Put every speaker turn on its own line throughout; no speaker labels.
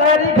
let it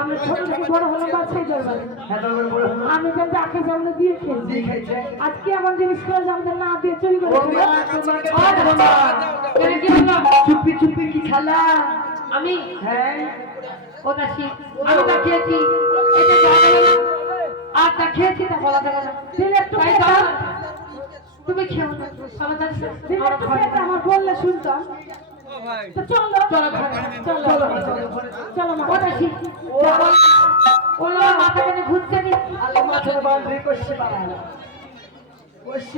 আমরা আমি যাকে আজকে এমন জিনিস না দিয়ে চুরি?
চুপি চুপি কি খেলা
আমি
হ্যাঁ।
আর তা খেয়েছি তা বলা যাবে না তুমি খেও না আমার
বললে শুনতাম চলো
চলো
চলো চলো
মাথা কেন ঘুরছে নি।
করছে বাবা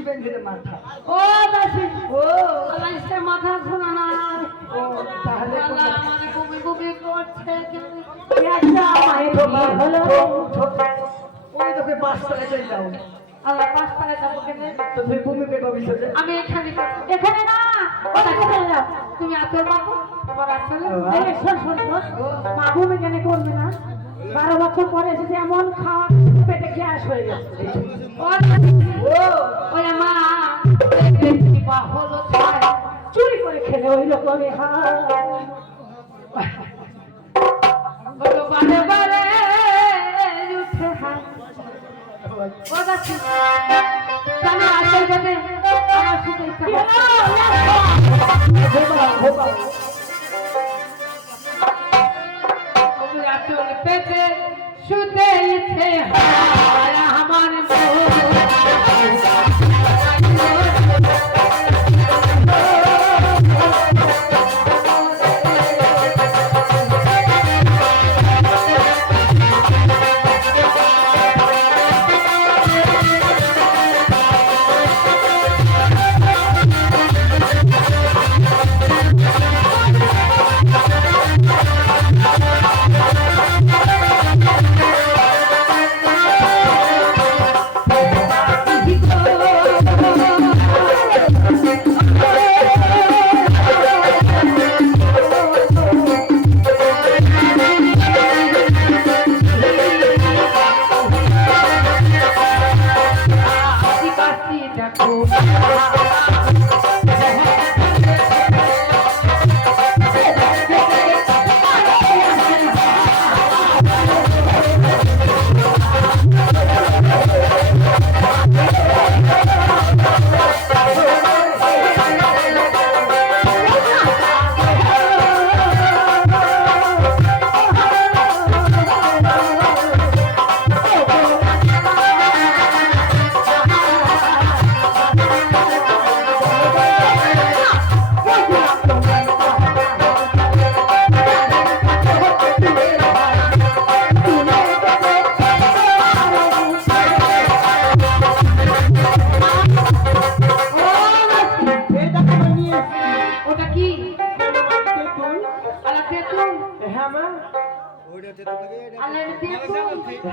বেঁধে মাথা।
ও দাসী
ও।
মাথা ঘোরা না।
ও তাহলে
মানে করছে
একটা
ওই তোকে পাঁচ চলে যাও।
আল্লাহ পাঁচ টাকা যাব কেন?
তো তুই ভূমি পেয়ে ভবিষ্যতে
আমি এখানে
এখানে না! ও চলে যাও
তুমি তোমার আসলে
এই শোন শোন করবে না। বারো বছর পরে এসেছে এমন খাওয়া পেটে গ্যাস হয়ে গেছে।
ও। মা হলো
চুরি করে খেলে ওই রকমই
বারে বারে ও দাসী কেন আসল যাবে আমার শুতে আমার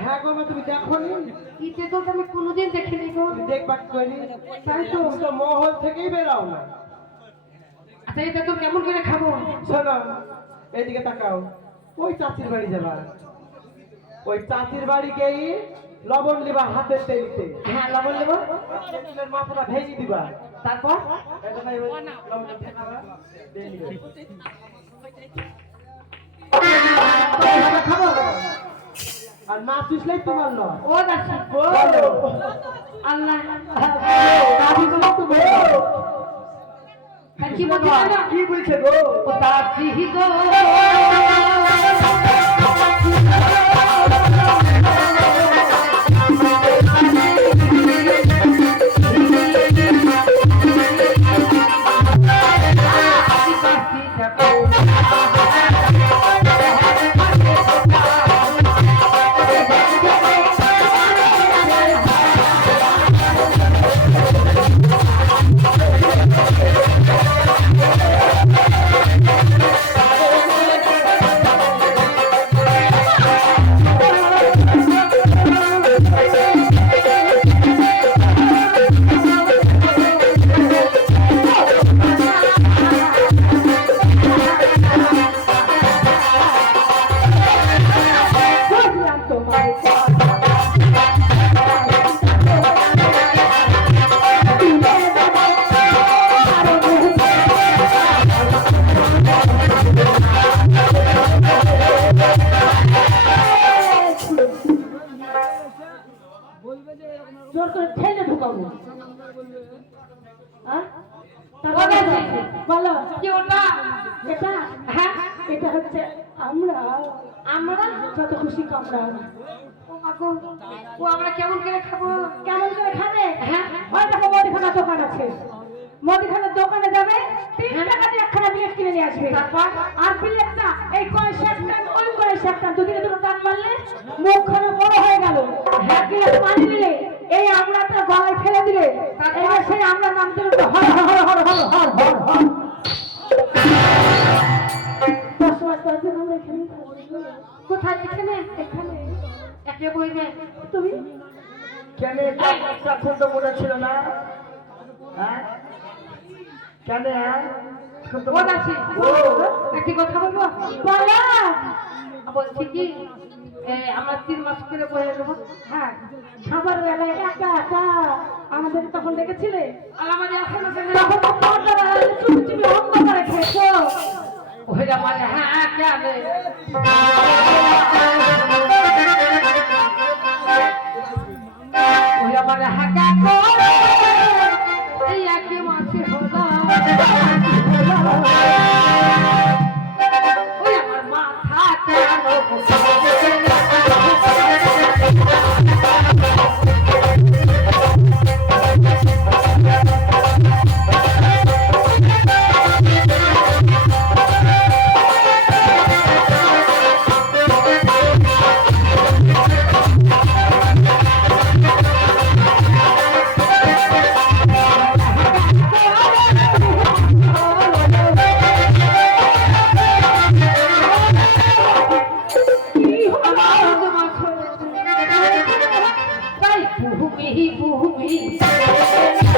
হ্যাঁ গো মা তুমি দেখো নি
তেঁতুলটা আমি কোনোদিন দেখিনি গো।
তুমি করি তাই তো। তো মহল থেকেই বেরাও না।
আচ্ছা এই তেঁতুল কেমন করে খাব?
শোনো এইদিকে তাকাও। ওই চাচির বাড়ি যাবা। ওই চাচির বাড়ি লবণ লিবা হাতের তেলিতে।
হ্যাঁ লবণ নেব
তেঁতুলের মাথাটা ভেঙে দিবা।
তারপর?
না চুষলেই তোমার নয়
ও দাসি আল্লাহ।
দাবি করো তো বলো।
কি বলছি
কি বলছে গো?
ও দাসি গো
জোর করে ঠেলে ঢুকাবো। হ্যাঁ? বলো।
কি ওটা?
এটা?
হ্যাঁ
এটা হচ্ছে আমরা।
আমরা?
যত খুশি কামড়া।
ও আমরা কেমন করে খাব?
কেমন করে খাবে?
হ্যাঁ
দেখো দোকান আছে। মুদিখানার দোকানে যাবে তিন টাকা দিয়ে একখানা প্লেট কিনে নিয়ে আসবে।
তারপর?
আর প্লেটটা এই কয় শেকটা ওই করে শেকটা দুদিনে দুটো টান মারলে মুখখানা বড় হয়ে গেল। এক গ্লাস পানি দিলে এই আমড়াটা গলায় ফেলে দিলে এবার সেই আমরা নামতে উঠবে হর হর হর হর হর হর হর।
কোথায়? এখানে?
এখানে।
একে বইবে।
তুমি?
কেন এটা এখন তো মনে ছিল না? হ্যাঁ? কেন হ্যাঁ?
ও। দাসি একটি কথা বলব?
বলো
বলছি কি আমরা তিন মাস করে বয়ে দেবো।
হ্যাঁ খাবার বেলায় একা একা আমাদের তখন দেখেছিলে?
আর আমাদের এখন
তখন তো পর্দা বেলায় চুপি চুপি খেয়েছো।
ওই আমার হ্যাঁ কেন
Please.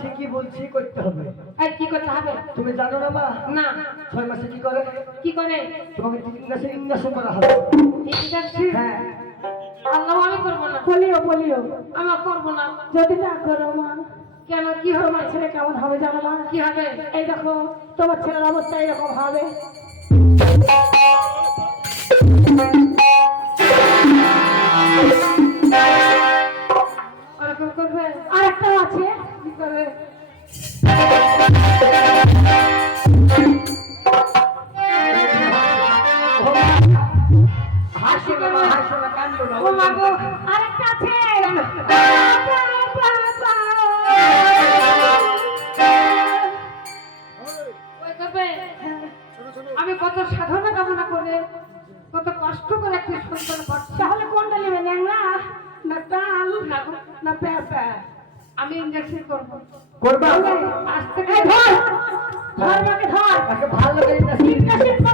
ঠিকই বলছি করতে হবে।
আর কি করতে হবে?
তুমি জানো না মা?
না।
ছয় মাসে কি করে?
কি করে?
তোমাকে তিন মাসে ইঞ্জেকশন করা হবে।
ইন্টার্নশিপ
হ্যাঁ।
আল্লাহ আমি করব না।
বলিও বলিও
আমি করব না।
যদি না করো মা
কেন কি হবে?
আমার ছেলে কেমন হবে জানো না
কি হবে?
এই দেখো তোমার ছেলের অবস্থা এরকম হবে।
কি করবে
হাসি না হাসো না কান্দো না
ও মা গো
আর আছে।
আমি কত সাধনা কামনা করে কত কষ্ট করে একটি সন্তান
তাহলে কোনটা নেবে ন্যাংরা না
না
না পেঁপা
আমি ইঞ্জেকশন করব।
করবা?
আজ থেকে
ধর ধর মাকে ধর।
তাকে ভালো করে না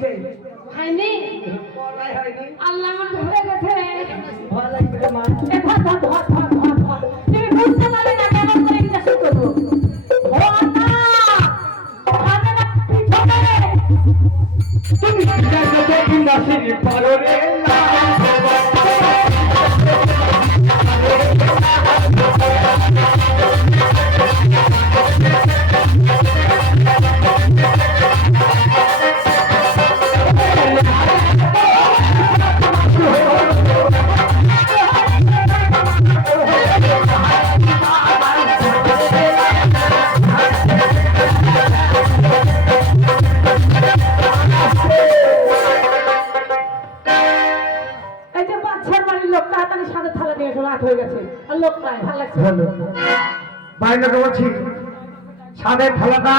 হয়েছে
হয়নি?
বলাই হয়নি।
আল্লাহ আমার ধরে গেছে
ভয় মা।
এ তুমি বুঝতে পারলে না কেমন করে ইঞ্জেকশন করব। ধর না। খাবে না
তুমি জানো দেখি না সিনি পারো রে বলছি সাদের থালাটা